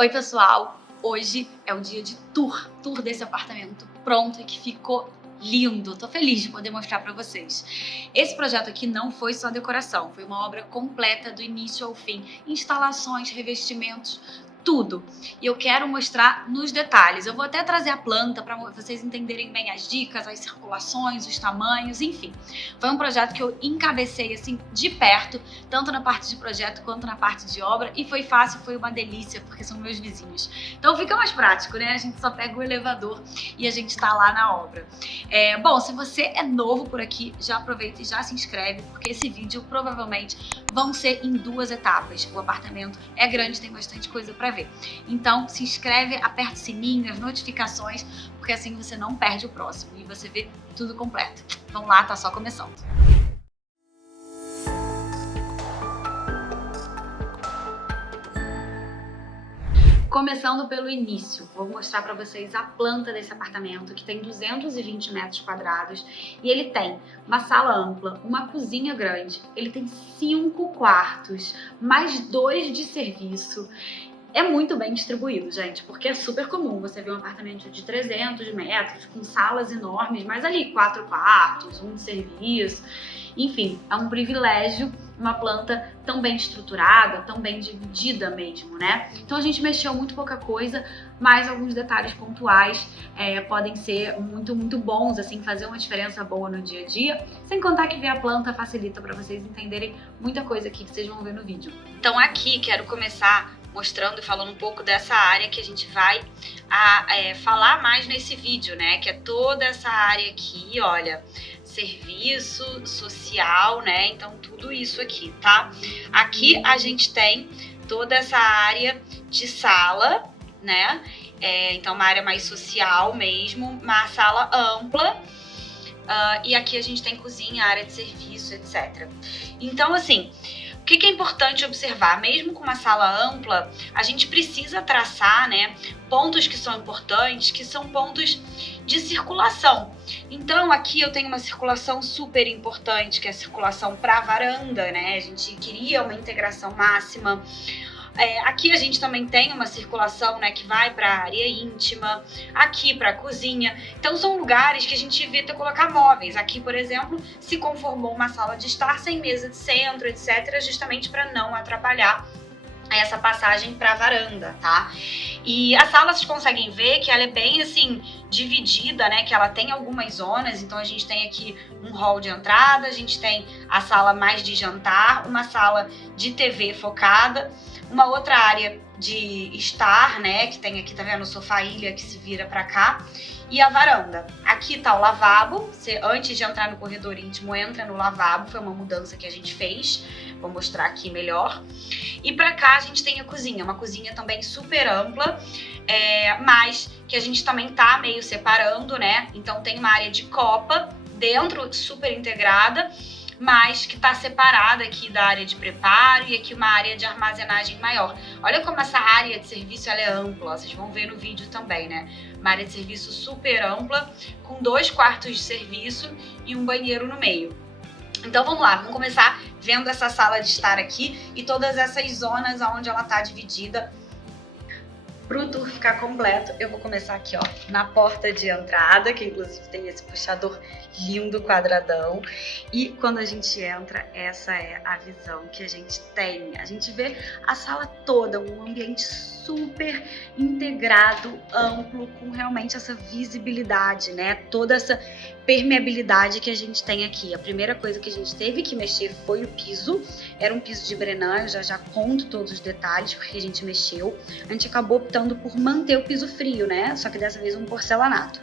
Oi pessoal, hoje é o dia de tour desse apartamento pronto e que ficou lindo. Tô feliz de poder mostrar pra vocês. Esse projeto aqui não foi só decoração, foi uma obra completa do início ao fim, instalações, revestimentos, tudo. E eu quero mostrar nos detalhes. Eu vou até trazer a planta para vocês entenderem bem as dicas, as circulações, os tamanhos, enfim. Foi um projeto que eu encabecei assim de perto, tanto na parte de projeto quanto na parte de obra, e foi fácil, foi uma delícia, porque são meus vizinhos. Então fica mais prático, né? A gente só pega o elevador e a gente tá lá na obra. Bom, se você é novo por aqui, já aproveita e já se inscreve, porque esse vídeo provavelmente vão ser em 2 etapas. O apartamento é grande, tem bastante coisa para ver. Então se inscreve, aperta o sininho, as notificações, porque assim você não perde o próximo e você vê tudo completo. Vamos lá, tá só começando. Começando pelo início, vou mostrar para vocês a planta desse apartamento, que tem 220 metros quadrados, e ele tem uma sala ampla, uma cozinha grande, ele tem 5 quartos, mais 2 de serviço. É muito bem distribuído, gente, porque é super comum você ver um apartamento de 300 metros, com salas enormes, mas ali 4 quartos, um de serviço. Enfim, é um privilégio uma planta tão bem estruturada, tão bem dividida mesmo, né? Então a gente mexeu muito pouca coisa, mas alguns detalhes pontuais podem ser muito bons, assim, fazer uma diferença boa no dia a dia, sem contar que ver a planta facilita para vocês entenderem muita coisa aqui que vocês vão ver no vídeo. Então aqui quero começar mostrando e falando um pouco dessa área que a gente vai falar mais nesse vídeo, né? Que é toda essa área aqui, olha, serviço social, né? Então tudo isso aqui, tá? Aqui a gente tem toda essa área de sala, né? Então uma área mais social mesmo, uma sala ampla. E aqui a gente tem cozinha, área de serviço, etc. Então assim, o que é importante observar? Mesmo com uma sala ampla, a gente precisa traçar, né, pontos que são importantes, que são pontos de circulação. Então aqui eu tenho uma circulação super importante, que é a circulação para a varanda, né? A gente queria uma integração máxima. Aqui a gente também tem uma circulação, né, que vai para a área íntima, aqui para a cozinha. Então são lugares que a gente evita colocar móveis. Aqui, por exemplo, se conformou uma sala de estar sem mesa de centro, etc., justamente para não atrapalhar essa passagem para a varanda, tá? E a sala, vocês conseguem ver que ela é bem assim dividida, né? Que ela tem algumas zonas. Então a gente tem aqui um hall de entrada, a gente tem a sala mais de jantar, uma sala de TV focada, uma outra área de estar, né, que tem aqui, tá vendo, o sofá ilha que se vira pra cá, e a varanda. Aqui tá o lavabo, você antes de entrar no corredor íntimo entra no lavabo, foi uma mudança que a gente fez, vou mostrar aqui melhor. E pra cá a gente tem a cozinha, uma cozinha também super ampla, mas que a gente também tá meio separando, né, então tem uma área de copa dentro, super integrada, mas que está separada aqui da área de preparo e aqui uma área de armazenagem maior. Olha como essa área de serviço ela é ampla, vocês vão ver no vídeo também, né? Uma área de serviço super ampla, com 2 quartos de serviço e um banheiro no meio. Então vamos lá, vamos começar vendo essa sala de estar aqui e todas essas zonas onde ela está dividida. Para o tour ficar completo, eu vou começar aqui, ó, na porta de entrada, que inclusive tem esse puxador lindo, quadradão. E quando a gente entra, essa é a visão que a gente tem. A gente vê a sala toda, um ambiente super integrado, amplo, com realmente essa visibilidade, né? Toda essa permeabilidade que a gente tem aqui. A primeira coisa que a gente teve que mexer foi o piso. Era um piso de Brenan, eu já conto todos os detalhes porque a gente mexeu. A gente acabou optando por manter o piso frio, né? Só que dessa vez um porcelanato.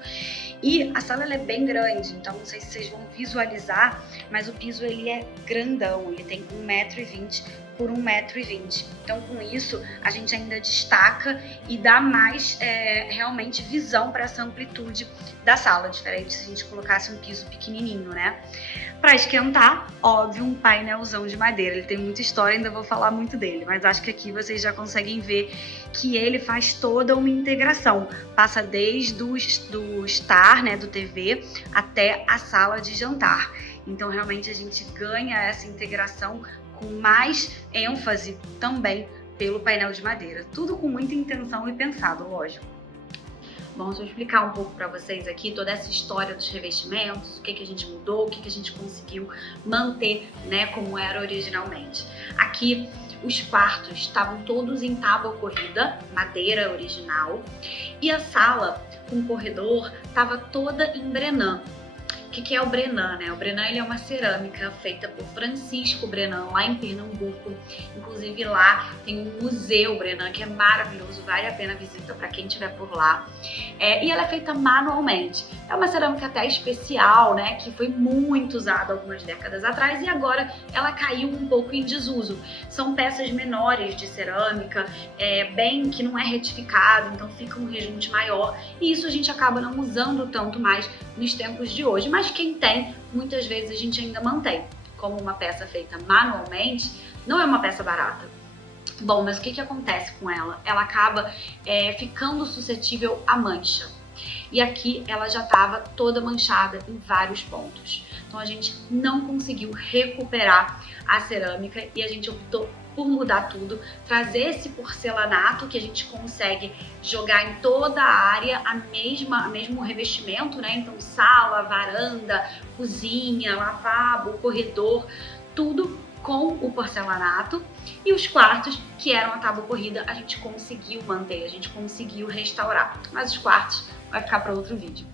E a sala ela é bem grande, então não sei se vocês vão visualizar, mas o piso ele é grandão, ele tem 1,20 m por 1,20 m. Então com isso a gente ainda destaca e dá mais realmente visão para essa amplitude da sala, diferente se a gente colocasse um piso pequenininho, né? Para esquentar, óbvio, um painelzão de madeira. Ele tem muita história, ainda vou falar muito dele, mas acho que aqui vocês já conseguem ver que ele faz toda uma integração. Passa desde do estar, né, do TV, até a sala de jantar. Então realmente a gente ganha essa integração com mais ênfase também pelo painel de madeira. Tudo com muita intenção e pensado, lógico. Bom, deixa eu explicar um pouco para vocês aqui toda essa história dos revestimentos, o que a gente mudou, o que a gente conseguiu manter, né, como era originalmente. Aqui os quartos estavam todos em tábua corrida, madeira original, e a sala com corredor estava toda em Brenan. O que é o Brenan, né? O Brenan ele é uma cerâmica feita por Francisco Brenan, lá em Pernambuco. Inclusive lá tem um museu Brenan, que é maravilhoso, vale a pena a visita para quem estiver por lá. E ela é feita manualmente. É uma cerâmica até especial, né? Que foi muito usada algumas décadas atrás e agora ela caiu um pouco em desuso. São peças menores de cerâmica, bem que não é retificado, então fica um rejunte maior. E isso a gente acaba não usando tanto mais nos tempos de hoje. Mas quem tem, muitas vezes a gente ainda mantém. Como uma peça feita manualmente, não é uma peça barata. Bom, mas o que acontece com ela? Ela acaba ficando suscetível à mancha. E aqui ela já estava toda manchada em vários pontos. Então a gente não conseguiu recuperar a cerâmica e a gente optou por mudar tudo, trazer esse porcelanato que a gente consegue jogar em toda a área, o mesmo revestimento, né? Então sala, varanda, cozinha, lavabo, corredor, tudo com o porcelanato. E os quartos, que eram a tábua corrida, a gente conseguiu manter, a gente conseguiu restaurar. Mas os quartos vai ficar para outro vídeo.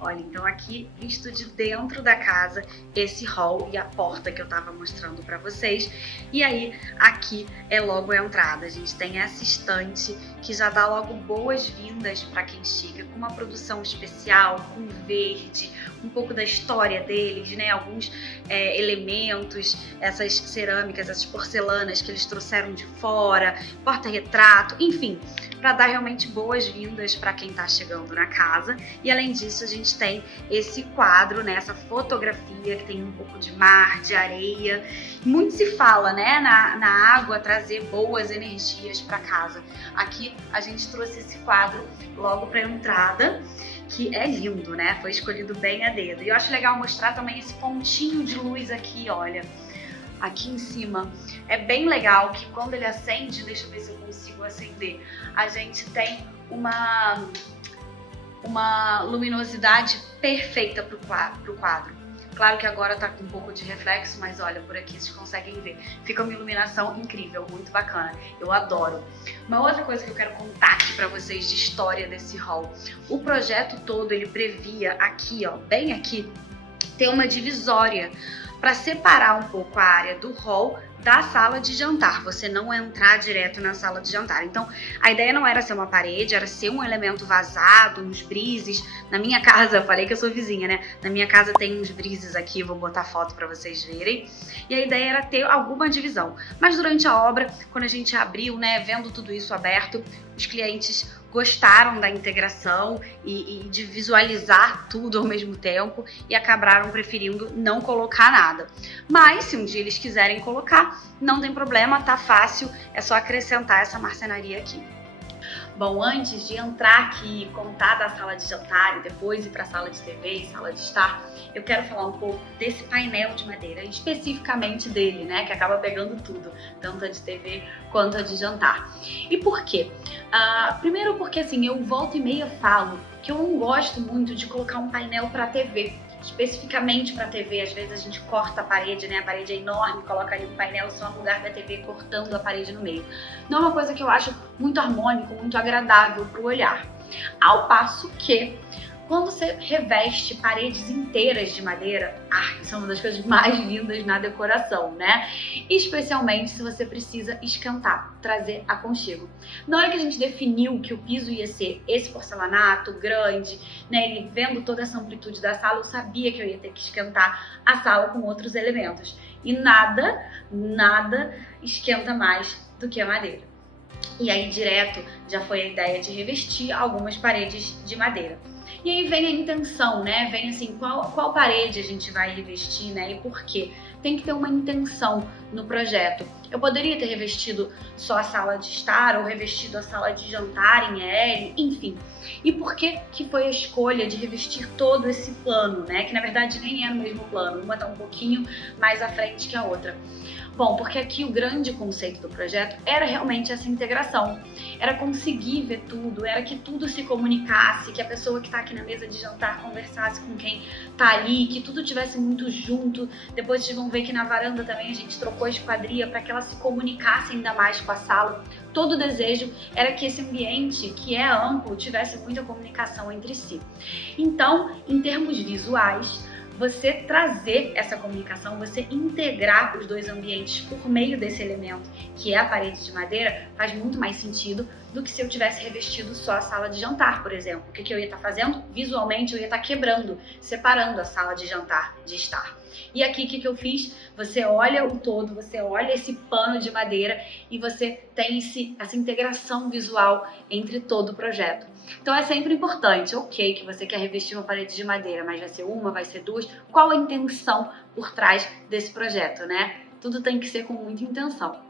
Olha, então aqui, visto de dentro da casa, esse hall e a porta que eu tava mostrando pra vocês. E aí, aqui é logo a entrada. A gente tem essa estante que já dá logo boas-vindas pra quem chega, com uma produção especial, com verde, um pouco da história deles, né? Alguns elementos, essas cerâmicas, essas porcelanas que eles trouxeram de fora, porta-retrato, enfim, para dar realmente boas-vindas para quem tá chegando na casa. E além disso, a gente tem esse quadro, né, essa fotografia que tem um pouco de mar, de areia. Muito se fala, né, na água trazer boas energias para casa. Aqui a gente trouxe esse quadro logo para entrada, que é lindo, né? Foi escolhido bem a dedo. E eu acho legal mostrar também esse pontinho de luz aqui, olha. Aqui em cima é bem legal que quando ele acende, deixa eu ver se eu consigo acender, a gente tem uma luminosidade perfeita pro quadro. Claro que agora tá com um pouco de reflexo, mas olha, por aqui vocês conseguem ver. Fica uma iluminação incrível, muito bacana. Eu adoro. Uma outra coisa que eu quero contar aqui pra vocês de história desse hall. O projeto todo, ele previa aqui, ó, bem aqui, ter uma divisória para separar um pouco a área do hall da sala de jantar, você não entrar direto na sala de jantar. Então, a ideia não era ser uma parede, era ser um elemento vazado, uns brises. Na minha casa, eu falei que eu sou vizinha, né? Na minha casa tem uns brises aqui, vou botar foto para vocês verem. E a ideia era ter alguma divisão. Mas durante a obra, quando a gente abriu, né, vendo tudo isso aberto, os clientes gostaram da integração e de visualizar tudo ao mesmo tempo e acabaram preferindo não colocar nada. Mas se um dia eles quiserem colocar, não tem problema, tá fácil, é só acrescentar essa marcenaria aqui. Bom, antes de entrar aqui e contar da sala de jantar e depois ir para a sala de TV e sala de estar, eu quero falar um pouco desse painel de madeira, especificamente dele, né, que acaba pegando tudo, tanto a de TV quanto a de jantar. E por quê? Primeiro porque assim, eu volta e meia falo que eu não gosto muito de colocar um painel para TV. Especificamente para TV, às vezes a gente corta a parede, né? A parede é enorme, coloca ali um painel só no lugar da TV, cortando a parede no meio. Não é uma coisa que eu acho muito harmônico, muito agradável para o olhar. Ao passo que, quando você reveste paredes inteiras de madeira, isso é uma das coisas mais lindas na decoração, né? Especialmente se você precisa esquentar, trazer aconchego. Na hora que a gente definiu que o piso ia ser esse porcelanato grande, né, e vendo toda essa amplitude da sala, eu sabia que eu ia ter que esquentar a sala com outros elementos. E nada esquenta mais do que a madeira. E aí direto já foi a ideia de revestir algumas paredes de madeira. E aí vem a intenção, né? Vem assim, qual parede a gente vai revestir, né? E por quê? Tem que ter uma intenção no projeto. Eu poderia ter revestido só a sala de estar ou revestido a sala de jantar em L, enfim. E por que foi a escolha de revestir todo esse plano, né? Que na verdade nem é no mesmo plano, uma está um pouquinho mais à frente que a outra. Bom, porque aqui o grande conceito do projeto era realmente essa integração. Era conseguir ver tudo, era que tudo se comunicasse, que a pessoa que está aqui na mesa de jantar conversasse com quem está ali, que tudo tivesse muito junto. Depois vocês vão ver que na varanda também a gente trocou a esquadria para que ela se comunicasse ainda mais com a sala. Todo o desejo era que esse ambiente, que é amplo, tivesse muita comunicação entre si. Então, em termos visuais, você trazer essa comunicação, você integrar os dois ambientes por meio desse elemento, que é a parede de madeira, faz muito mais sentido do que se eu tivesse revestido só a sala de jantar, por exemplo. O que eu ia estar fazendo? Visualmente eu ia estar quebrando, separando a sala de jantar de estar. E aqui o que eu fiz? Você olha o todo, você olha esse pano de madeira e você tem essa integração visual entre todo o projeto. Então é sempre importante, ok, que você quer revestir uma parede de madeira, mas vai ser uma, vai ser duas, qual a intenção por trás desse projeto, né? Tudo tem que ser com muita intenção.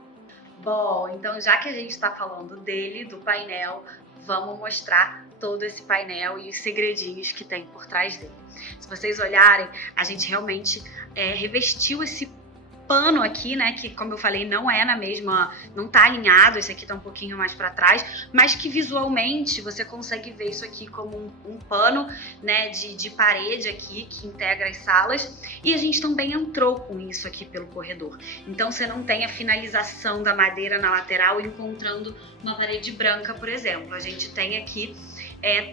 Bom, então já que a gente está falando dele, do painel, vamos mostrar todo esse painel e os segredinhos que tem por trás dele. Se vocês olharem, a gente realmente revestiu esse pano aqui, né, que como eu falei, não é na mesma, não tá alinhado, esse aqui tá um pouquinho mais para trás, mas que visualmente você consegue ver isso aqui como um pano, né, de parede aqui, que integra as salas, e a gente também entrou com isso aqui pelo corredor. Então você não tem a finalização da madeira na lateral encontrando uma parede branca, por exemplo. A gente tem aqui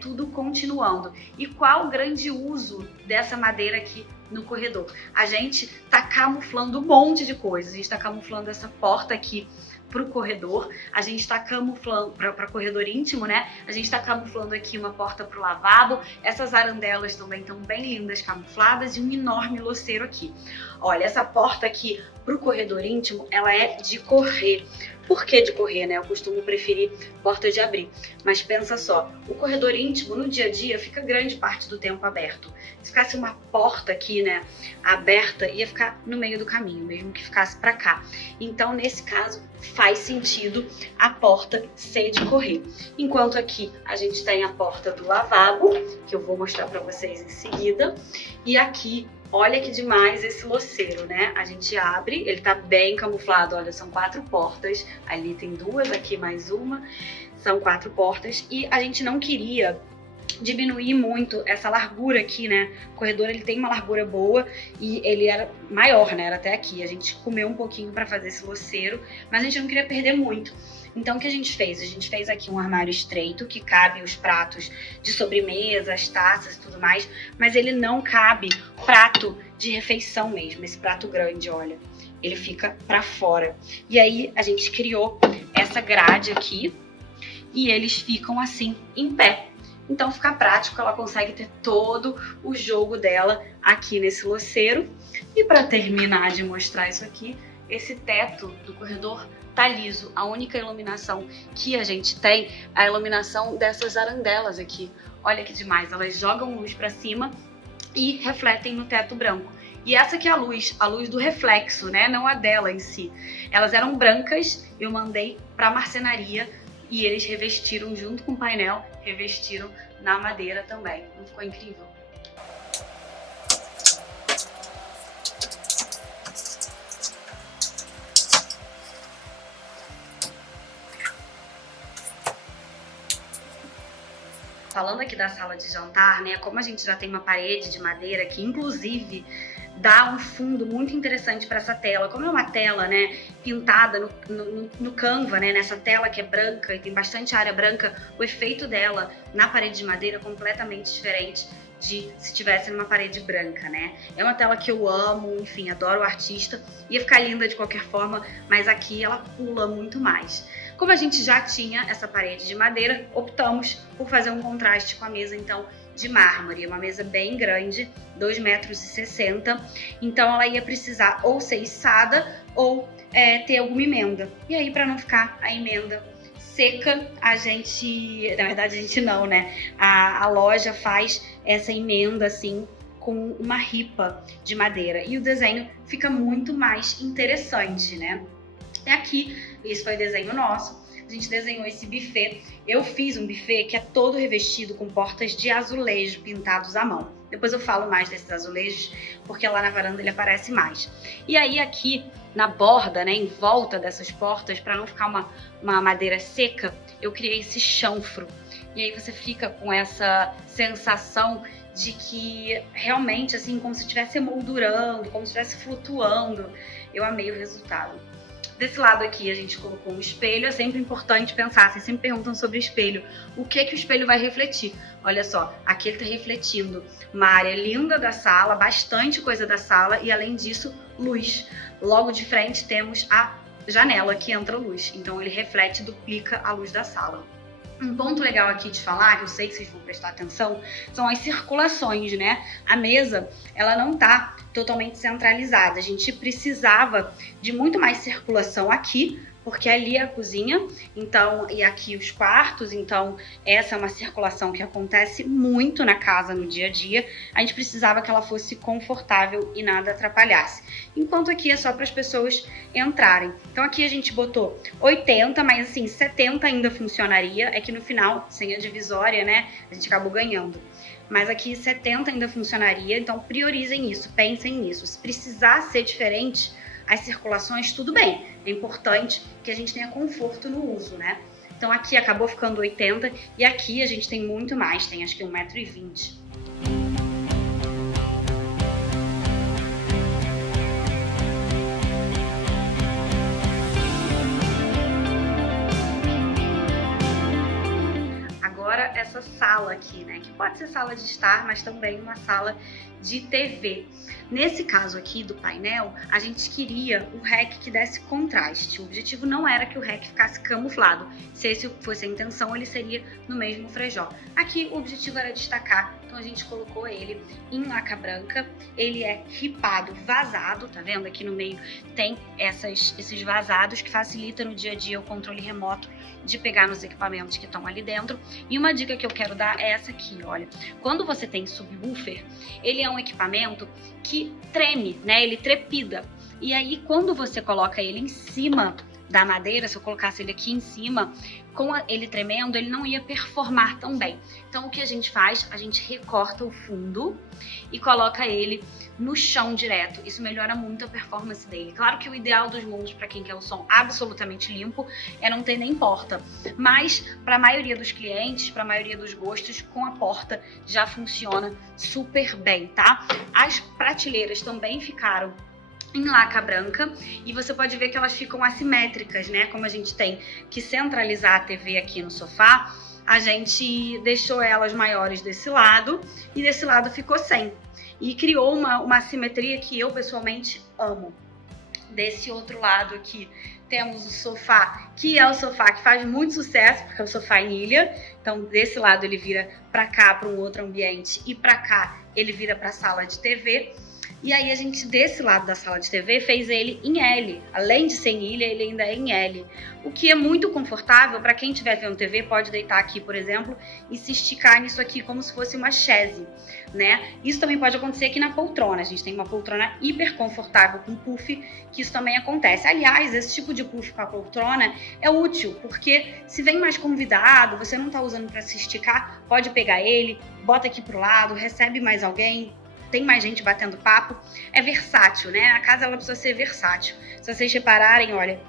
tudo continuando. E qual o grande uso dessa madeira aqui no corredor? A gente tá camuflando um monte de coisas. A gente tá camuflando essa porta aqui pro corredor, a gente tá camuflando para corredor íntimo, né? A gente tá camuflando aqui uma porta pro lavabo. Essas arandelas também estão bem lindas camufladas e um enorme louceiro aqui. Olha, essa porta aqui pro corredor íntimo, ela é de correr. Por que de correr, né? Eu costumo preferir porta de abrir. Mas pensa só, o corredor íntimo no dia a dia fica grande parte do tempo aberto. Se ficasse uma porta aqui, né, aberta, ia ficar no meio do caminho, mesmo que ficasse para cá. Então, nesse caso, faz sentido a porta ser de correr. Enquanto aqui a gente tem a porta do lavabo, que eu vou mostrar para vocês em seguida. E aqui, olha que demais esse louceiro, né? A gente abre, ele tá bem camuflado, olha, são 4 portas. Ali tem 2, aqui mais uma. São 4 portas e a gente não queria diminuir muito essa largura aqui, né? O corredor, ele tem uma largura boa e ele era maior, né? Era até aqui. A gente comeu um pouquinho para fazer esse louceiro, mas a gente não queria perder muito. Então, o que a gente fez? A gente fez aqui um armário estreito que cabe os pratos de sobremesa, as taças e tudo mais, mas ele não cabe prato de refeição mesmo, esse prato grande, olha. Ele fica pra fora. E aí, a gente criou essa grade aqui e eles ficam assim, em pé. Então fica prático, ela consegue ter todo o jogo dela aqui nesse louceiro. E para terminar de mostrar isso aqui, esse teto do corredor tá liso. A única iluminação que a gente tem é a iluminação dessas arandelas aqui. Olha que demais, elas jogam luz para cima e refletem no teto branco. E essa aqui é a luz do reflexo, né? Não a dela em si. Elas eram brancas, eu mandei para marcenaria e eles revestiram junto com o painel, revestiram na madeira também. Não ficou incrível? Falando aqui da sala de jantar, né? Como a gente já tem uma parede de madeira que inclusive dá um fundo muito interessante para essa tela. Como é uma tela, né, pintada no Canva, né, nessa tela que é branca e tem bastante área branca, o efeito dela na parede de madeira é completamente diferente de se tivesse numa parede branca, né? É uma tela que eu amo, enfim, adoro o artista, ia ficar linda de qualquer forma, mas aqui ela pula muito mais. Como a gente já tinha essa parede de madeira, optamos por fazer um contraste com a mesa, então, de mármore, uma mesa bem grande, 2,60 m, então ela ia precisar ou ser içada ou ter alguma emenda. E aí, para não ficar a emenda seca, a gente, na verdade a gente não, né? A loja faz essa emenda assim com uma ripa de madeira e o desenho fica muito mais interessante, né? E aqui, esse foi o desenho nosso. A gente desenhou esse buffet. Eu fiz um buffet que é todo revestido com portas de azulejo pintados à mão. Depois eu falo mais desses azulejos, porque lá na varanda ele aparece mais. E aí aqui na borda, né, em volta dessas portas, para não ficar uma madeira seca, eu criei esse chanfro. E aí você fica com essa sensação de que realmente, assim, como se estivesse emoldurando, como se estivesse flutuando. Eu amei o resultado. Desse lado aqui a gente colocou um espelho. É sempre importante pensar, vocês sempre perguntam sobre o espelho, o que o espelho vai refletir. Olha só, aqui ele está refletindo uma área linda da sala, bastante coisa da sala e além disso, luz. Logo de frente temos a janela que entra luz, então ele reflete e duplica a luz da sala. Um ponto legal aqui de falar, que eu sei que vocês vão prestar atenção, são as circulações, né? A mesa, ela não tá totalmente centralizada. A gente precisava de muito mais circulação aqui, porque ali é a cozinha, então, e aqui os quartos, então essa é uma circulação que acontece muito na casa no dia a dia. A gente precisava que ela fosse confortável e nada atrapalhasse. Enquanto aqui é só para as pessoas entrarem. Então aqui a gente botou 80, mas assim, 70 ainda funcionaria. É que no final, sem a divisória, né, a gente acabou ganhando. Mas aqui 70 ainda funcionaria, então priorizem isso, pensem nisso. Se precisar ser diferente, as circulações, tudo bem. É importante que a gente tenha conforto no uso, né? Então aqui acabou ficando 80 e aqui a gente tem muito mais, tem acho que 1,20 m. Essa sala aqui, né, que pode ser sala de estar, mas também uma sala de TV. Nesse caso aqui do painel, a gente queria o REC que desse contraste. O objetivo não era que o REC ficasse camuflado. Se esse fosse a intenção, ele seria no mesmo frejó. Aqui o objetivo era destacar, então a gente colocou ele em laca branca. Ele é ripado, vazado, tá vendo? Aqui no meio tem esses vazados que facilitam no dia a dia o controle remoto de pegar nos equipamentos que estão ali dentro. E uma dica que eu quero dar é essa aqui, olha. Quando você tem subwoofer, ele é um equipamento que treme, né? Ele trepida. E aí, quando você coloca ele em cima da madeira, se eu colocasse ele aqui em cima, com ele tremendo, ele não ia performar tão bem. Então, o que a gente faz? A gente recorta o fundo e coloca ele no chão direto. Isso melhora muito a performance dele. Claro que o ideal dos mundos, para quem quer o som absolutamente limpo, é não ter nem porta. Mas, para a maioria dos clientes, para a maioria dos gostos, com a porta já funciona super bem, tá? As prateleiras também ficaram em laca branca e você pode ver que elas ficam assimétricas, né? Como a gente tem que centralizar a TV aqui no sofá, a gente deixou elas maiores desse lado e desse lado ficou sem. E criou uma assimetria que eu pessoalmente amo. Desse outro lado aqui temos o sofá, que é o sofá que faz muito sucesso, porque é o sofá em ilha. Então desse lado ele vira para cá, para um outro ambiente, e para cá ele vira para a sala de TV. E aí a gente, desse lado da sala de TV, fez ele em L. Além de ser em ilha, ele ainda é em L. O que é muito confortável para quem estiver vendo TV, pode deitar aqui, por exemplo, e se esticar nisso aqui como se fosse uma chaise, né? Isso também pode acontecer aqui na poltrona. A gente tem uma poltrona hiper confortável com puff, que isso também acontece. Aliás, esse tipo de puff com a poltrona é útil, porque se vem mais convidado, você não está usando para se esticar, pode pegar ele, bota aqui pro lado, recebe mais alguém, tem mais gente batendo papo, é versátil, né? A casa ela precisa ser versátil. Se vocês repararem, olha,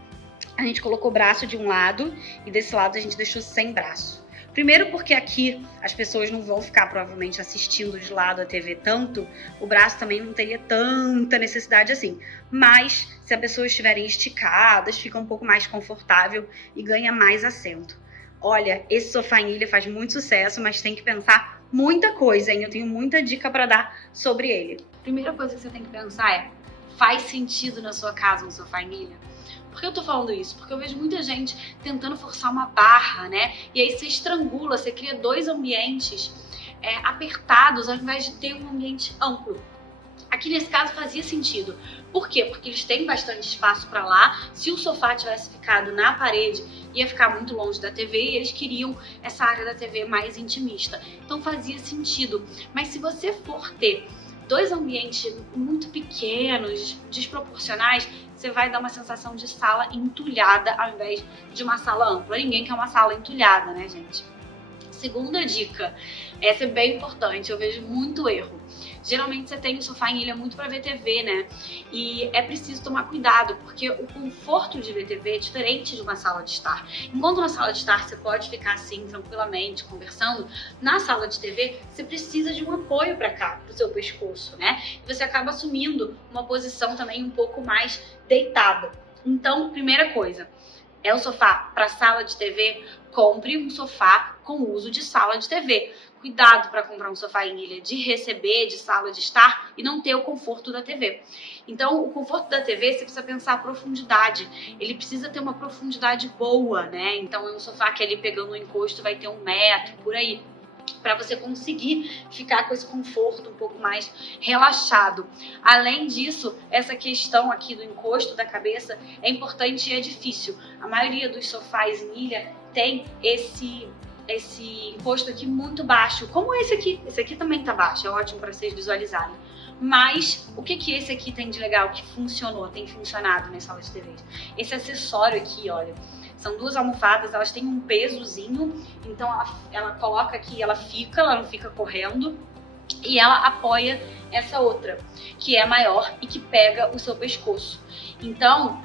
a gente colocou o braço de um lado e desse lado a gente deixou sem braço. Primeiro porque aqui as pessoas não vão ficar provavelmente assistindo de lado a TV tanto, o braço também não teria tanta necessidade assim. Mas se as pessoas estiverem esticadas, fica um pouco mais confortável e ganha mais assento. Olha, esse sofá em ilha faz muito sucesso, mas tem que pensar muita coisa, hein? Eu tenho muita dica para dar sobre ele. Primeira coisa que você tem que pensar é: faz sentido na sua casa um sofá em ilha? Por que eu tô falando isso? Porque eu vejo muita gente tentando forçar uma barra, né? E aí você estrangula, você cria dois ambientes apertados ao invés de ter um ambiente amplo. Aqui nesse caso fazia sentido. Por quê? Porque eles têm bastante espaço para lá. Se o sofá tivesse ficado na parede, ia ficar muito longe da TV e eles queriam essa área da TV mais intimista. Então fazia sentido. Mas se você for ter dois ambientes muito pequenos, desproporcionais, você vai dar uma sensação de sala entulhada ao invés de uma sala ampla. Ninguém quer uma sala entulhada, né, gente? Segunda dica, essa é bem importante, eu vejo muito erro. Geralmente você tem o sofá em ilha muito para ver TV, né? E é preciso tomar cuidado, porque o conforto de ver TV é diferente de uma sala de estar. Enquanto na sala de estar você pode ficar assim, tranquilamente, conversando, na sala de TV você precisa de um apoio para cá, pro seu pescoço, né? E você acaba assumindo uma posição também um pouco mais deitada. Então, primeira coisa, é o sofá para sala de TV? Compre um sofá com uso de sala de TV. Cuidado para comprar um sofá em ilha de receber, de sala de estar e não ter o conforto da TV. Então, o conforto da TV, você precisa pensar a profundidade. Ele precisa ter uma profundidade boa, né? Então, é um sofá que ali pegando o encosto vai ter 1 metro, por aí, para você conseguir ficar com esse conforto um pouco mais relaxado. Além disso, essa questão aqui do encosto da cabeça é importante e é difícil. A maioria dos sofás em ilha tem esse encosto aqui muito baixo, como esse aqui também tá baixo, é ótimo para vocês visualizarem. Mas o que esse aqui tem de legal que funcionou, tem funcionado nas salas de TV? Esse acessório aqui, olha, são 2 almofadas, elas têm um pesozinho, então ela coloca aqui, ela não fica correndo, e ela apoia essa outra, que é maior e que pega o seu pescoço. Então,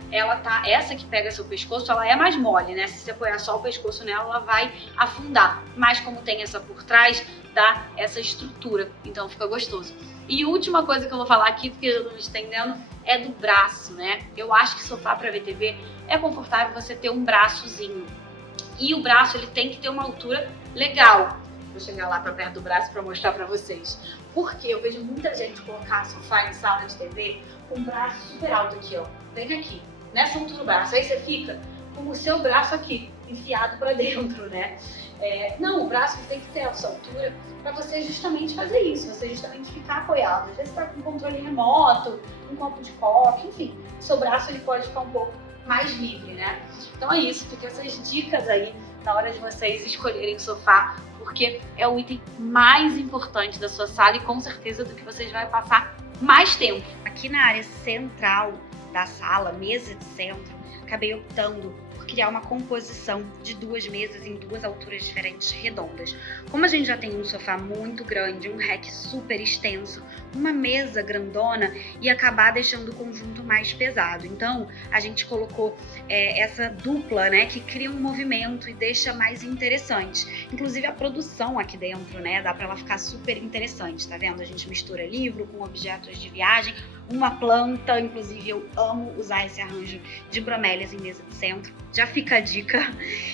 essa que pega seu pescoço, ela é mais mole, né? Se você apoiar só o pescoço nela, ela vai afundar. Mas como tem essa por trás, dá essa estrutura, então fica gostoso. E última coisa que eu vou falar aqui, porque eu já tô me estendendo, é do braço, né? Eu acho que sofá para ver TV é confortável você ter um braçozinho. E o braço, ele tem que ter uma altura legal. Vou chegar lá para perto do braço para mostrar para vocês. Porque eu vejo muita gente colocar sofá em sala de TV com o braço super alto aqui, ó. Vem aqui, nessa altura do braço. Aí você fica com o seu braço aqui, enfiado para dentro, né? Não, o braço tem que ter essa altura para você justamente fazer isso, você justamente ficar apoiado. Às vezes você tá com controle remoto, um copo de coque, enfim. O seu braço ele pode ficar um pouco mais livre, né? Então é isso, fica essas dicas aí na hora de vocês escolherem o sofá, porque é o item mais importante da sua sala e com certeza do que vocês vão passar mais tempo. Aqui na área central da sala, mesa de centro, acabei optando por criar uma composição de 2 mesas em 2 alturas diferentes, redondas. Como a gente já tem um sofá muito grande, um rack super extenso, uma mesa grandona, e acabar deixando o conjunto mais pesado. Então, a gente colocou essa dupla, né, que cria um movimento e deixa mais interessante. Inclusive a produção aqui dentro, né, dá pra ela ficar super interessante, tá vendo? A gente mistura livro com objetos de viagem, uma planta, inclusive eu amo usar esse arranjo de bromélias em mesa de centro. Já fica a dica.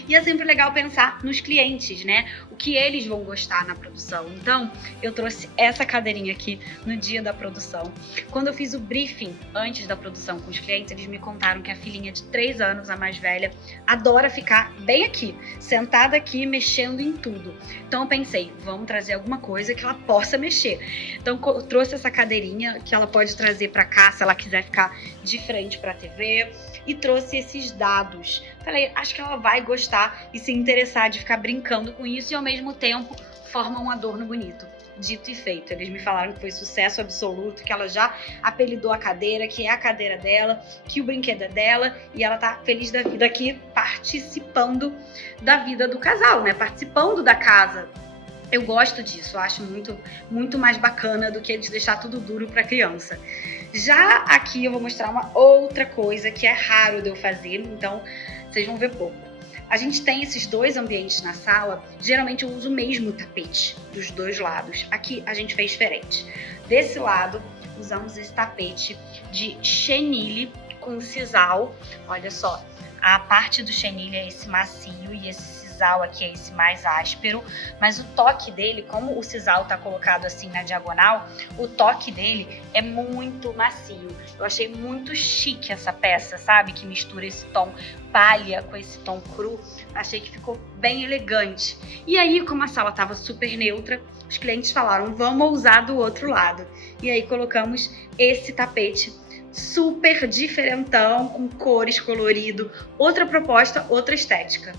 E é sempre legal pensar nos clientes, né? O que eles vão gostar na produção. Então, eu trouxe essa cadeirinha aqui no dia da produção. Quando eu fiz o briefing antes da produção com os clientes, eles me contaram que a filhinha de 3 anos, a mais velha, adora ficar bem aqui, sentada aqui, mexendo em tudo. Então eu pensei, vamos trazer alguma coisa que ela possa mexer. Então eu trouxe essa cadeirinha que ela pode trazer para cá se ela quiser ficar de frente para a TV, e trouxe esses dados. Falei, acho que ela vai gostar e se interessar de ficar brincando com isso e ao mesmo tempo forma um adorno bonito. Dito e feito. Eles me falaram que foi sucesso absoluto, que ela já apelidou a cadeira, que é a cadeira dela, que o brinquedo é dela, e ela tá feliz da vida aqui, participando da vida do casal, né? Participando da casa. Eu gosto disso, eu acho muito mais bacana do que eles deixar tudo duro para criança. Já aqui eu vou mostrar uma outra coisa que é raro de eu fazer, então vocês vão ver pouco. A gente tem esses 2 ambientes na sala, geralmente eu uso o mesmo tapete dos 2 lados. Aqui a gente fez diferente. Desse lado, usamos esse tapete de chenille com sisal. Olha só, a parte do chenille é esse macio e esse sisal aqui é esse mais áspero, mas o toque dele, como o sisal tá colocado assim na diagonal, o toque dele é muito macio. Eu achei muito chique essa peça, sabe? Que mistura esse tom palha com esse tom cru. Achei que ficou bem elegante. E aí, como a sala tava super neutra, os clientes falaram, vamos usar do outro lado. E aí colocamos esse tapete super diferentão, com cores, colorido, outra proposta, outra estética.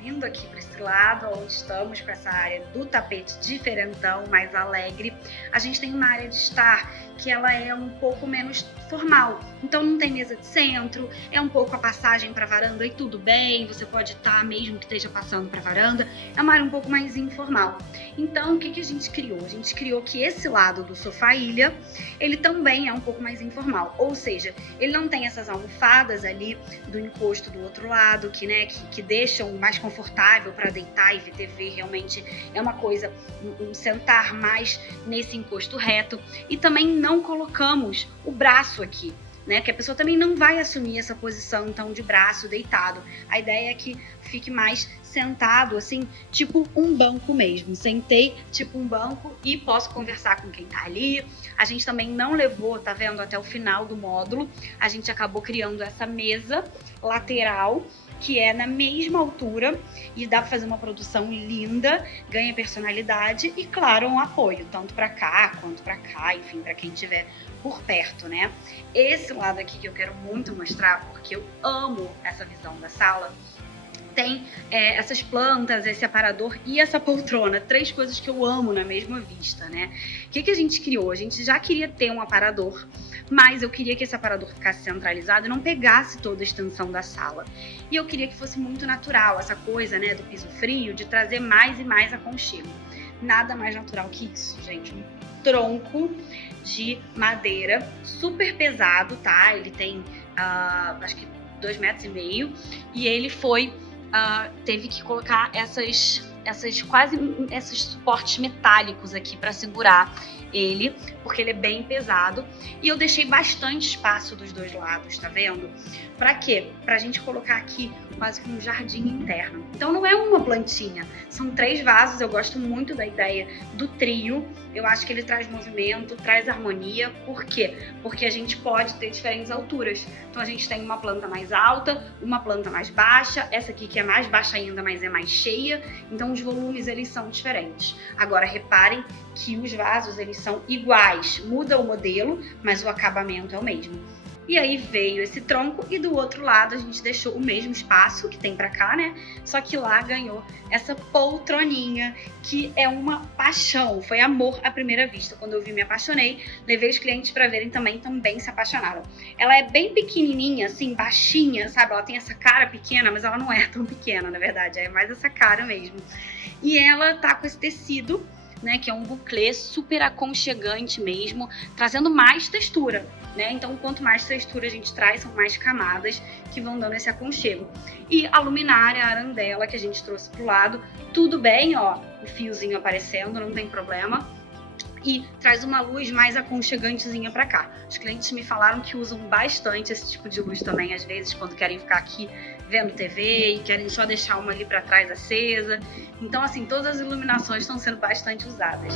Vindo aqui para esse desse lado, onde estamos com essa área do tapete diferentão, mais alegre, a gente tem uma área de estar que ela é um pouco menos formal. Então não tem mesa de centro, é um pouco a passagem para a varanda e tudo bem, você pode estar mesmo que esteja passando para a varanda, é uma área um pouco mais informal. Então o que a gente criou? A gente criou que esse lado do sofá ilha, ele também é um pouco mais informal, ou seja, ele não tem essas almofadas ali do encosto do outro lado, que deixam mais confortável para deitar e ver TV, realmente é uma coisa, um sentar mais nesse encosto reto, e também não colocamos o braço aqui, né? Que a pessoa também não vai assumir essa posição então de braço deitado. A ideia é que fique mais sentado, assim, tipo um banco mesmo. Sentei tipo um banco e posso conversar com quem tá ali. A gente também não levou, tá vendo, até o final do módulo. A gente acabou criando essa mesa lateral que é na mesma altura e dá para fazer uma produção linda, ganha personalidade e, claro, um apoio, tanto para cá quanto para cá, enfim, para quem estiver por perto, né? Esse lado aqui que eu quero muito mostrar, porque eu amo essa visão da sala, tem essas plantas, esse aparador e essa poltrona, 3 coisas que eu amo na mesma vista, né? O que a gente criou? A gente já queria ter um aparador, mas eu queria que esse aparador ficasse centralizado e não pegasse toda a extensão da sala. E eu queria que fosse muito natural, essa coisa, né, do piso frio, de trazer mais e mais aconchego. Nada mais natural que isso, gente. Um tronco de madeira super pesado, tá? Ele tem, acho que 2,5 metros, e ele teve que colocar esses suportes metálicos aqui para segurar ele, porque ele é bem pesado. E eu deixei bastante espaço dos dois lados, tá vendo? Pra quê? Pra gente colocar aqui quase que um jardim interno. Então não é uma plantinha, são 3 vasos. Eu gosto muito da ideia do trio. Eu acho que ele traz movimento, traz harmonia. Por quê? Porque a gente pode ter diferentes alturas. Então a gente tem uma planta mais alta, uma planta mais baixa, essa aqui que é mais baixa ainda, mas é mais cheia. Então os volumes, eles são diferentes. Agora reparem que os vasos, eles são iguais. Muda o modelo, mas o acabamento é o mesmo. E aí veio esse tronco e do outro lado a gente deixou o mesmo espaço que tem pra cá, né? Só que lá ganhou essa poltroninha, que é uma paixão. Foi amor à primeira vista. Quando eu vi, me apaixonei. Levei os clientes pra verem também se apaixonaram. Ela é bem pequenininha, assim, baixinha, sabe? Ela tem essa cara pequena, mas ela não é tão pequena, na verdade. É mais essa cara mesmo. E ela tá com esse tecido, né, que é um buclê super aconchegante mesmo, trazendo mais textura, né? Então, quanto mais textura a gente traz, são mais camadas que vão dando esse aconchego. E a luminária, a arandela que a gente trouxe pro lado, tudo bem, ó, o fiozinho aparecendo, não tem problema. E traz uma luz mais aconchegantezinha pra cá. Os clientes me falaram que usam bastante esse tipo de luz também, às vezes, quando querem ficar aqui vendo TV e querem só deixar uma ali pra trás acesa. Então, assim, todas as iluminações estão sendo bastante usadas.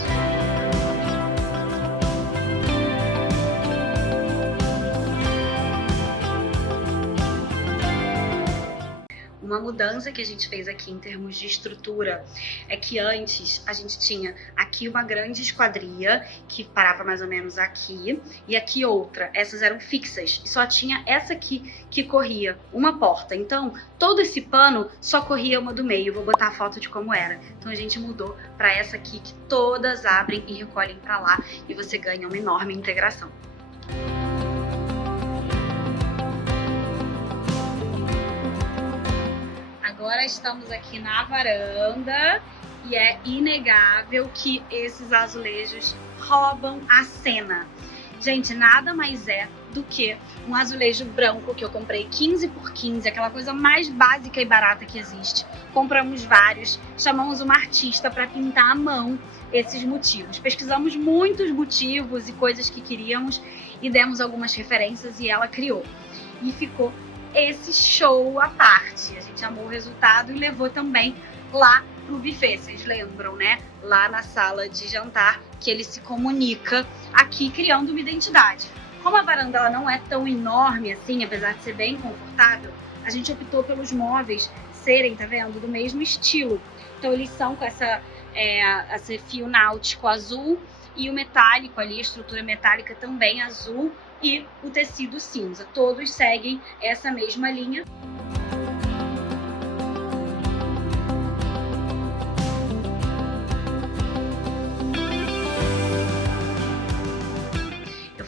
Uma mudança que a gente fez aqui em termos de estrutura é que antes a gente tinha aqui uma grande esquadria que parava mais ou menos aqui e aqui outra. Essas eram fixas e só tinha essa aqui que corria uma porta. Então todo esse pano só corria uma do meio. Eu vou botar a foto de como era. Então a gente mudou para essa aqui que todas abrem e recolhem para lá e você ganha uma enorme integração. Agora estamos aqui na varanda e é inegável que esses azulejos roubam a cena. Gente, nada mais é do que um azulejo branco que eu comprei 15 por 15, aquela coisa mais básica e barata que existe. Compramos vários, chamamos uma artista para pintar à mão esses motivos. Pesquisamos muitos motivos e coisas que queríamos e demos algumas referências e ela criou. E ficou esse show à parte. A gente amou o resultado e levou também lá pro buffet, vocês lembram, né? Lá na sala de jantar, que ele se comunica aqui, criando uma identidade. Como a varanda ela não é tão enorme assim, apesar de ser bem confortável, a gente optou pelos móveis serem, tá vendo, do mesmo estilo. Então eles são com esse fio náutico azul e o metálico ali, a estrutura metálica também azul, e o tecido cinza. Todos seguem essa mesma linha.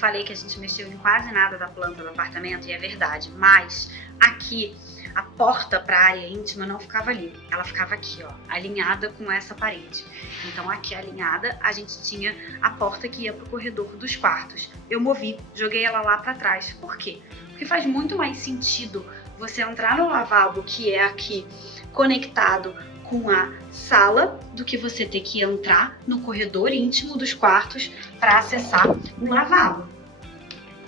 falei que a gente mexeu em quase nada da planta do apartamento, e é verdade, mas aqui a porta para a área íntima não ficava ali, ela ficava aqui, ó, alinhada com essa parede. Então aqui alinhada a gente tinha a porta que ia pro corredor dos quartos. Eu movi, joguei ela lá para trás. Por quê? Porque faz muito mais sentido você entrar no lavabo, que é aqui conectado com a sala, do que você ter que entrar no corredor íntimo dos quartos para acessar o lavabo.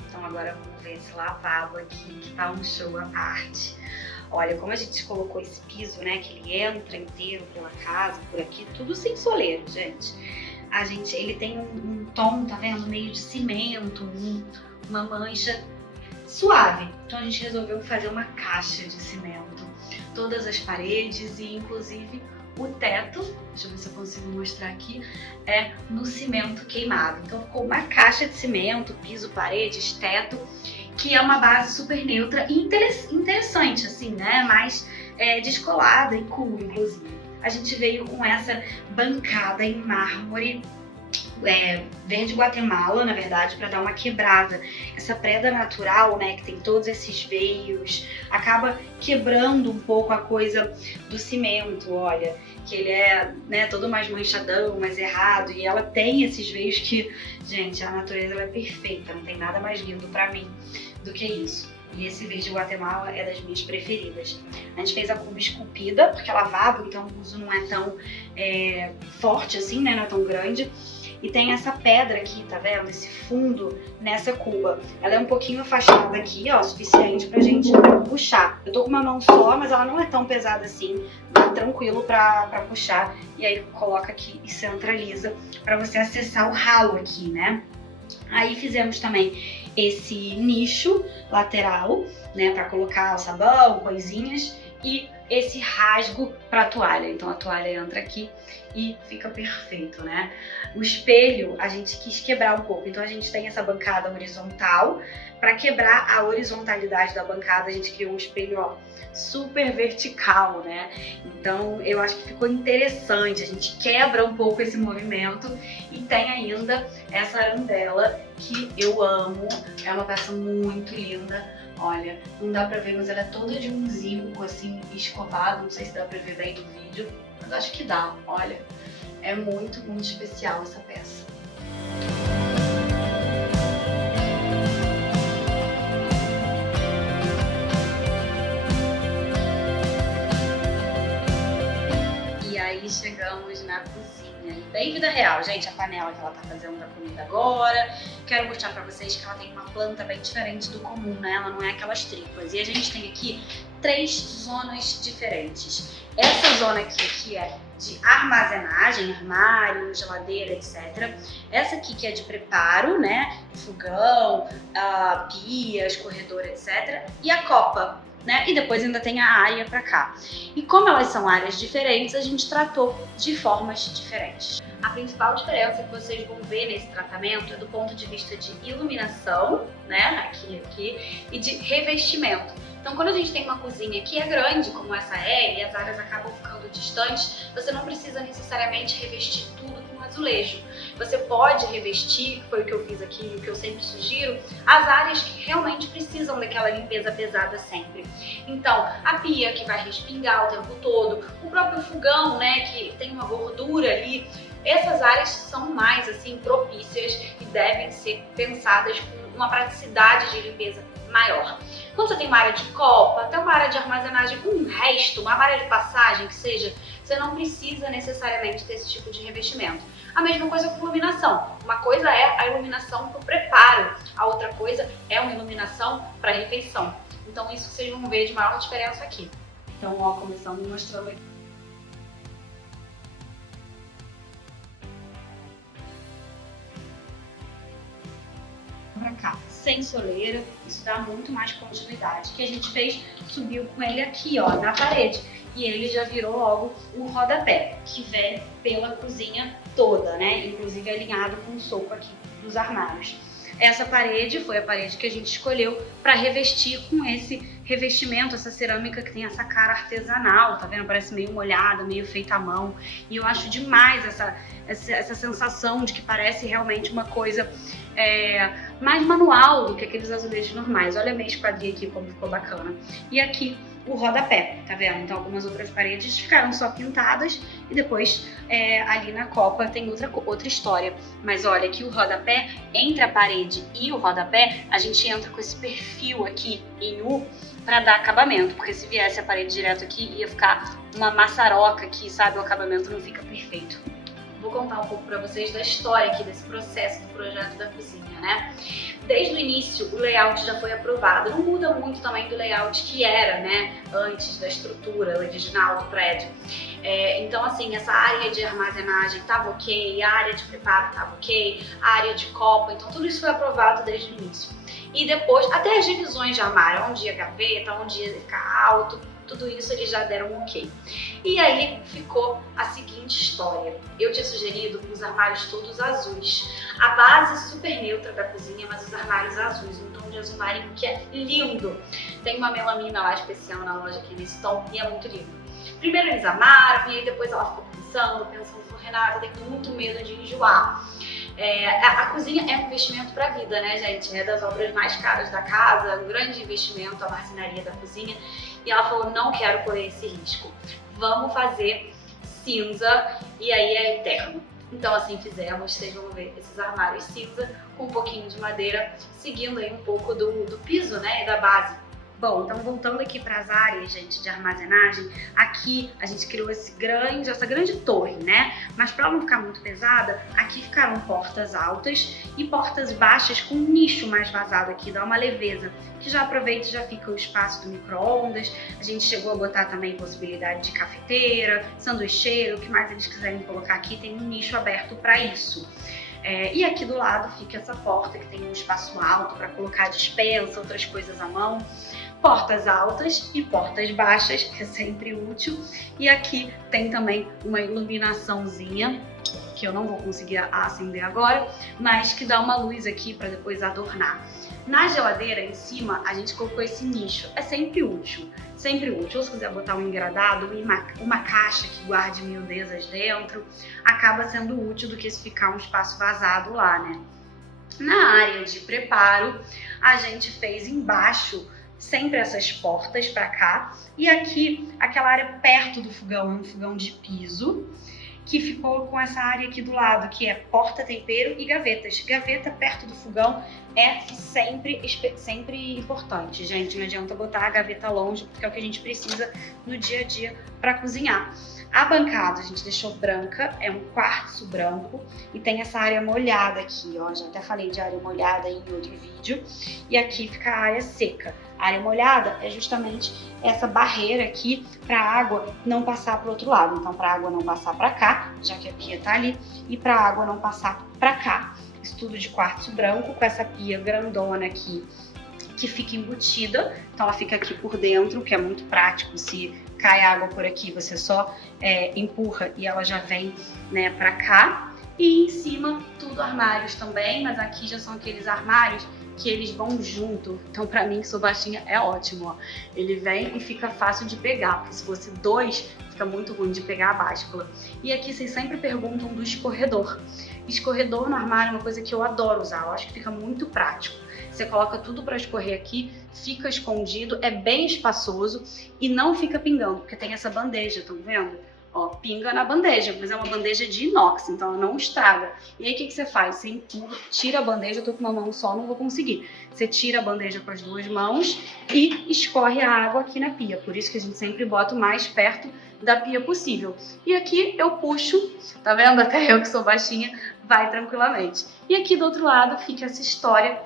Então agora vamos ver esse lavabo aqui, que tá um show à parte. Olha, como a gente colocou esse piso, né, que ele entra inteiro pela casa, por aqui, tudo sem soleiro, gente. Ele tem um tom, tá vendo, meio de cimento, uma mancha suave. Então a gente resolveu fazer uma caixa de cimento. Todas as paredes e inclusive o teto, deixa eu ver se eu consigo mostrar aqui, é no cimento queimado. Então ficou uma caixa de cimento, piso, paredes, teto, que é uma base super neutra e interessante, assim, né? Mais descolada e cool, inclusive. A gente veio com essa bancada em mármore verde Guatemala, na verdade, para dar uma quebrada. Essa preda natural, né, que tem todos esses veios, acaba quebrando um pouco a coisa do cimento, olha, que ele é, né, todo mais manchadão, mais errado, e ela tem esses veios que, gente, a natureza ela é perfeita, não tem nada mais lindo para mim do que isso. E esse verde Guatemala é das minhas preferidas. A gente fez a cuba esculpida, porque é lavável, então o uso não é tão forte assim, né, não é tão grande. E tem essa pedra aqui, tá vendo? Esse fundo nessa cuba. Ela é um pouquinho afastada aqui, ó, o suficiente pra gente puxar. Eu tô com uma mão só, mas ela não é tão pesada assim. Tá tranquilo pra puxar. E aí coloca aqui e centraliza pra você acessar o ralo aqui, né? Aí fizemos também esse nicho lateral, né, pra colocar o sabão, coisinhas. E esse rasgo para a toalha. Então a toalha entra aqui e fica perfeito, né? O espelho a gente quis quebrar um pouco, então a gente tem essa bancada horizontal. Para quebrar a horizontalidade da bancada, a gente criou um espelho, ó, super vertical, né? Então eu acho que ficou interessante, a gente quebra um pouco esse movimento e tem ainda essa arandela que eu amo, é uma peça muito linda. Olha, não dá pra ver, mas ela é toda de um zinco assim, escovado, não sei se dá pra ver bem no vídeo, mas acho que dá, olha, é muito, muito especial essa peça. E aí chegamos na cozinha, e bem vida real, gente, a panela que ela tá fazendo a comida agora. Quero mostrar pra vocês que ela tem uma planta bem diferente do comum, né? Ela não é aquelas triplas. E a gente tem aqui 3 zonas diferentes. Essa zona aqui que é de armazenagem, armário, geladeira, etc. Essa aqui que é de preparo, né? Fogão, pias, corredor, etc. E a copa, né? E depois ainda tem a área pra cá. E como elas são áreas diferentes, a gente tratou de formas diferentes. A principal diferença que vocês vão ver nesse tratamento é do ponto de vista de iluminação, né, aqui, e de revestimento. Então, quando a gente tem uma cozinha que é grande, como essa é, e as áreas acabam ficando distantes, você não precisa necessariamente revestir tudo com azulejo. Você pode revestir, que foi o que eu fiz aqui, o que eu sempre sugiro, as áreas que realmente precisam daquela limpeza pesada sempre. Então, a pia que vai respingar o tempo todo, o próprio fogão, né, que tem uma gordura ali, essas áreas são mais assim propícias e devem ser pensadas com uma praticidade de limpeza maior. Quando você tem uma área de copa, até uma área de armazenagem, um resto, uma área de passagem que seja, você não precisa necessariamente ter esse tipo de revestimento. A mesma coisa com iluminação. Uma coisa é a iluminação para o preparo, a outra coisa é uma iluminação para a refeição. Então isso vocês vão ver de maior diferença aqui. Então, ó, começando mostrando aqui. Pra cá, sem soleira, isso dá muito mais continuidade. O que a gente fez, subiu com ele aqui, ó, na parede, e ele já virou logo o rodapé, que vem pela cozinha toda, né, inclusive alinhado com o soco aqui dos armários. Essa parede foi a parede que a gente escolheu para revestir com esse revestimento, essa cerâmica que tem essa cara artesanal, tá vendo? Parece meio molhada, meio feita à mão. E eu acho demais essa sensação de que parece realmente uma coisa mais manual do que aqueles azulejos normais. Olha a minha esquadria aqui como ficou bacana. E aqui o rodapé, tá vendo? Então algumas outras paredes ficaram só pintadas e depois ali na copa tem outra história. Mas olha, aqui o rodapé, entre a parede e o rodapé, a gente entra com esse perfil aqui em U para dar acabamento, porque se viesse a parede direto aqui ia ficar uma maçaroca aqui, sabe? O acabamento não fica perfeito. Vou contar um pouco para vocês da história aqui desse processo do projeto da cozinha, né? Desde o início o layout já foi aprovado, não muda muito também do layout que era, né, antes da estrutura original do prédio. Então assim, essa área de armazenagem estava ok, a área de preparo estava ok, a área de copa, então tudo isso foi aprovado desde o início. E depois, até as divisões de armário, onde ia gaveta, onde ia ficar alto, tudo isso eles já deram um ok. E aí ficou a seguinte história. Eu tinha sugerido os armários todos azuis. A base super neutra da cozinha, mas os armários azuis, um tom de azul marinho que é lindo. Tem uma melamina lá especial na loja aqui nesse tom e é muito lindo. Primeiro eles amaram e aí depois ela ficou pensando, Renata, tem muito medo de enjoar. A cozinha é um investimento para a vida, né, gente? É das obras mais caras da casa, um grande investimento, a marcenaria da cozinha. E ela falou, não quero correr esse risco. Vamos fazer cinza e aí é eterno. Então assim fizemos, vocês vão ver esses armários cinza com um pouquinho de madeira, seguindo aí um pouco do piso, né, e da base. Bom, então voltando aqui para as áreas, gente, de armazenagem, aqui a gente criou essa grande torre, né? Mas para ela não ficar muito pesada, aqui ficaram portas altas e portas baixas com um nicho mais vazado aqui, dá uma leveza, que já aproveita e já fica o espaço do micro-ondas. A gente chegou a botar também possibilidade de cafeteira, sanduicheira, o que mais eles quiserem colocar aqui, tem um nicho aberto para isso. E aqui do lado fica essa porta que tem um espaço alto para colocar dispensa, outras coisas à mão. Portas altas e portas baixas, que é sempre útil. E aqui tem também uma iluminaçãozinha, que eu não vou conseguir acender agora, mas que dá uma luz aqui para depois adornar. Na geladeira, em cima, a gente colocou esse nicho. É sempre útil, sempre útil. Ou se quiser botar um engradado, uma caixa que guarde miudezas dentro, acaba sendo útil do que se ficar um espaço vazado lá, né? Na área de preparo, a gente fez embaixo sempre essas portas para cá, e aqui aquela área perto do fogão, um fogão de piso, que ficou com essa área aqui do lado, que é porta, tempero e gavetas. Gaveta perto do fogão é sempre importante, gente. Não adianta botar a gaveta longe, porque é o que a gente precisa no dia a dia para cozinhar. A bancada a gente deixou branca, é um quartzo branco e tem essa área molhada aqui, ó. Já até falei de área molhada em outro vídeo. E aqui fica a área seca. A área molhada é justamente essa barreira aqui para a água não passar para o outro lado. Então, para a água não passar para cá, já que a pia tá ali, e para a água não passar para cá. Isso tudo de quartzo branco, com essa pia grandona aqui, que fica embutida. Então, ela fica aqui por dentro, que é muito prático. Se cai água por aqui, você só empurra e ela já vem, né, para cá. E em cima, tudo armários também, mas aqui já são aqueles armários que eles vão junto. Então, pra mim, que sou baixinha, é ótimo, ó. Ele vem e fica fácil de pegar, porque se fosse dois, fica muito ruim de pegar a báscula. E aqui vocês sempre perguntam do escorredor. Escorredor no armário é uma coisa que eu adoro usar, eu acho que fica muito prático. Você coloca tudo para escorrer aqui, fica escondido, é bem espaçoso e não fica pingando, porque tem essa bandeja, estão vendo? Ó, pinga na bandeja, mas é uma bandeja de inox, então ela não estraga. E aí o que você faz? Você empurra, tira a bandeja, eu tô com uma mão só, não vou conseguir. Você tira a bandeja com as duas mãos e escorre a água aqui na pia. Por isso que a gente sempre bota o mais perto da pia possível. E aqui eu puxo, tá vendo? Até eu que sou baixinha, vai tranquilamente. E aqui do outro lado fica essa história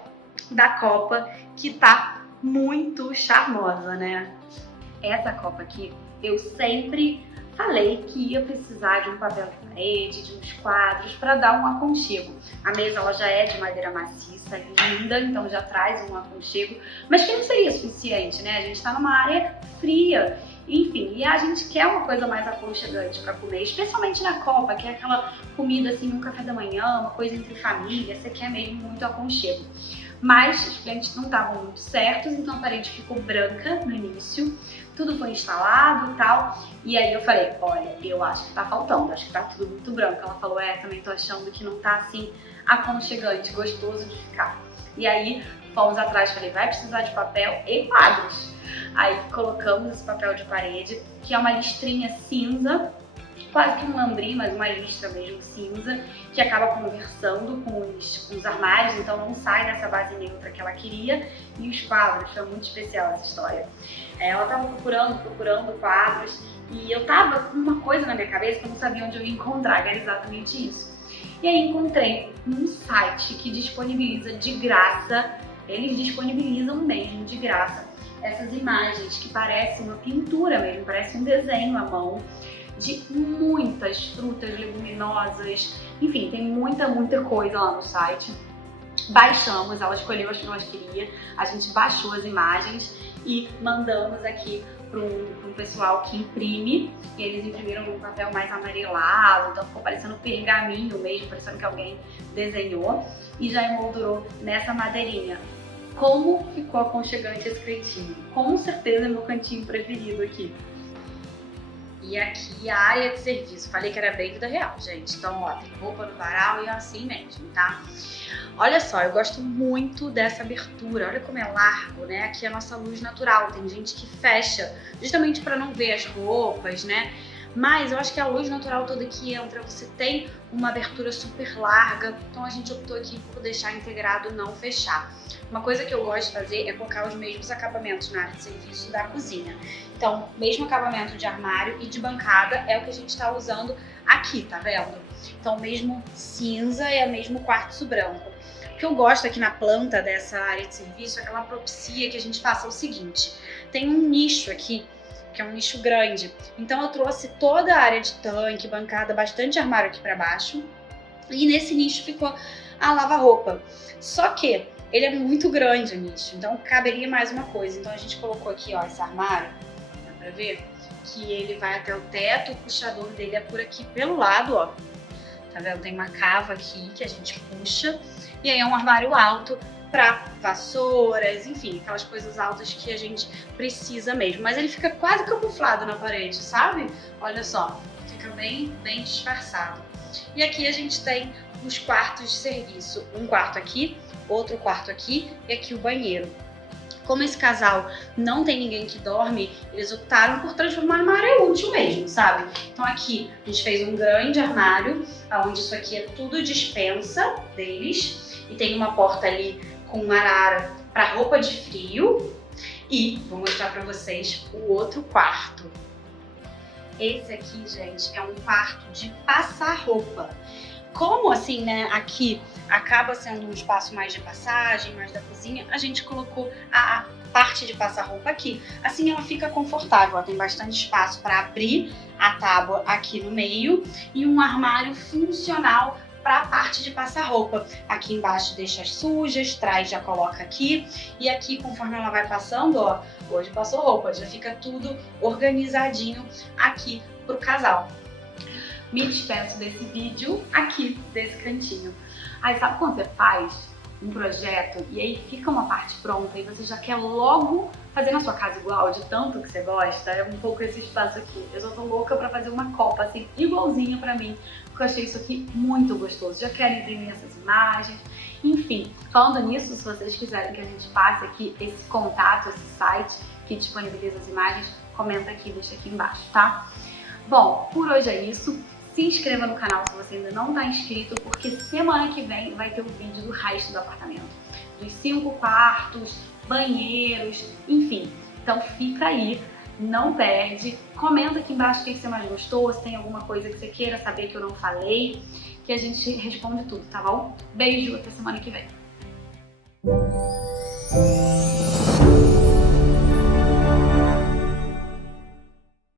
da copa, que tá muito charmosa, né? Essa copa aqui, eu sempre falei que ia precisar de um papel de parede, de uns quadros para dar um aconchego. A mesa ela já é de madeira maciça, linda, então já traz um aconchego, mas que não seria suficiente, né? A gente está numa área fria, enfim, e a gente quer uma coisa mais aconchegante para comer, especialmente na copa, que é aquela comida assim, um café da manhã, uma coisa entre família, você quer mesmo muito aconchego. mas os clientes não estavam muito certos, então a parede ficou branca no início, tudo foi instalado e tal, e aí eu falei, olha, eu acho que tá faltando, acho que tá tudo muito branco. Ela falou, também tô achando que não tá assim aconchegante, gostoso de ficar. E aí fomos atrás, falei, vai precisar de papel e quadros. Aí colocamos esse papel de parede, que é uma listrinha cinza, quase que um lambrim, mas uma listra mesmo cinza, que acaba conversando com os armários, então não sai dessa base neutra que ela queria. E os quadros, foi muito especial essa história. Ela tava procurando quadros, e eu tava com uma coisa na minha cabeça que eu não sabia onde eu ia encontrar, que era exatamente isso. E aí encontrei um site que disponibiliza de graça, eles disponibilizam mesmo de graça, essas imagens que parecem uma pintura mesmo, parece um desenho à mão, de muitas frutas leguminosas, enfim, tem muita coisa lá no site. Baixamos, ela escolheu as que nós queria, a gente baixou as imagens e mandamos aqui para um pessoal que imprime, e eles imprimiram num papel mais amarelado, então ficou parecendo pergaminho mesmo, parecendo que alguém desenhou, e já emoldurou nessa madeirinha. Como ficou aconchegante esse cantinho? Com certeza é meu cantinho preferido aqui. E aqui a área de serviço, falei que era bem vida real, gente. Então, ó, tem roupa no varal e é assim mesmo, tá? Olha só, eu gosto muito dessa abertura, olha como é largo, né? Aqui é a nossa luz natural, tem gente que fecha justamente para não ver as roupas, né? Mas eu acho que a luz natural toda que entra, você tem uma abertura super larga, então a gente optou aqui por deixar integrado, não fechar. Uma coisa que eu gosto de fazer é colocar os mesmos acabamentos na área de serviço da cozinha. Então, mesmo acabamento de armário e de bancada é o que a gente está usando aqui, tá vendo? Então, mesmo cinza é o mesmo quartzo branco. O que eu gosto aqui na planta dessa área de serviço é que ela propicia que a gente faça o seguinte. Tem um nicho aqui, que é um nicho grande. Então eu trouxe toda a área de tanque, bancada, bastante armário aqui para baixo. E nesse nicho ficou a lava-roupa. Só que ele é muito grande o nicho, então caberia mais uma coisa. Então a gente colocou aqui, ó, esse armário, dá pra ver? Que ele vai até o teto, o puxador dele é por aqui pelo lado, ó. Tá vendo? Tem uma cava aqui que a gente puxa. E aí é um armário alto para vassouras, enfim, aquelas coisas altas que a gente precisa mesmo. Mas ele fica quase camuflado na parede, sabe? Olha só, fica bem disfarçado. E aqui a gente tem os quartos de serviço. Um quarto aqui, outro quarto aqui e aqui o banheiro. Como esse casal não tem ninguém que dorme, eles optaram por transformar numa área útil mesmo, sabe? Então aqui a gente fez um grande armário, onde isso aqui é tudo dispensa deles. E tem uma porta ali com uma arara para roupa de frio. E vou mostrar para vocês o outro quarto. Esse aqui, gente, é um quarto de passar roupa. Como assim, né, aqui acaba sendo um espaço mais de passagem, mais da cozinha, a gente colocou a parte de passar roupa aqui. Assim ela fica confortável, ela tem bastante espaço para abrir a tábua aqui no meio e um armário funcional para a parte de passar roupa. Aqui embaixo deixa as sujas, traz, já coloca aqui. E aqui, conforme ela vai passando, ó, hoje passou roupa, já fica tudo organizadinho aqui pro casal. Me despeço desse vídeo aqui, desse cantinho. Aí sabe quando você faz um projeto e aí fica uma parte pronta e você já quer logo fazer na sua casa igual, de tanto que você gosta? É um pouco esse espaço aqui. Eu já tô louca pra fazer uma copa assim, igualzinha pra mim, porque eu achei isso aqui muito gostoso. Já quero imprimir essas imagens. Enfim, falando nisso, se vocês quiserem que a gente faça aqui esse contato, esse site que disponibiliza as imagens, comenta aqui, deixa aqui embaixo, tá? Bom, por hoje é isso. Se inscreva no canal se você ainda não está inscrito, porque semana que vem vai ter um vídeo do resto do apartamento. Dos 5 quartos, banheiros, enfim. Então fica aí, não perde. Comenta aqui embaixo o que você mais gostou, se tem alguma coisa que você queira saber que eu não falei, que a gente responde tudo, tá bom? Beijo, até semana que vem.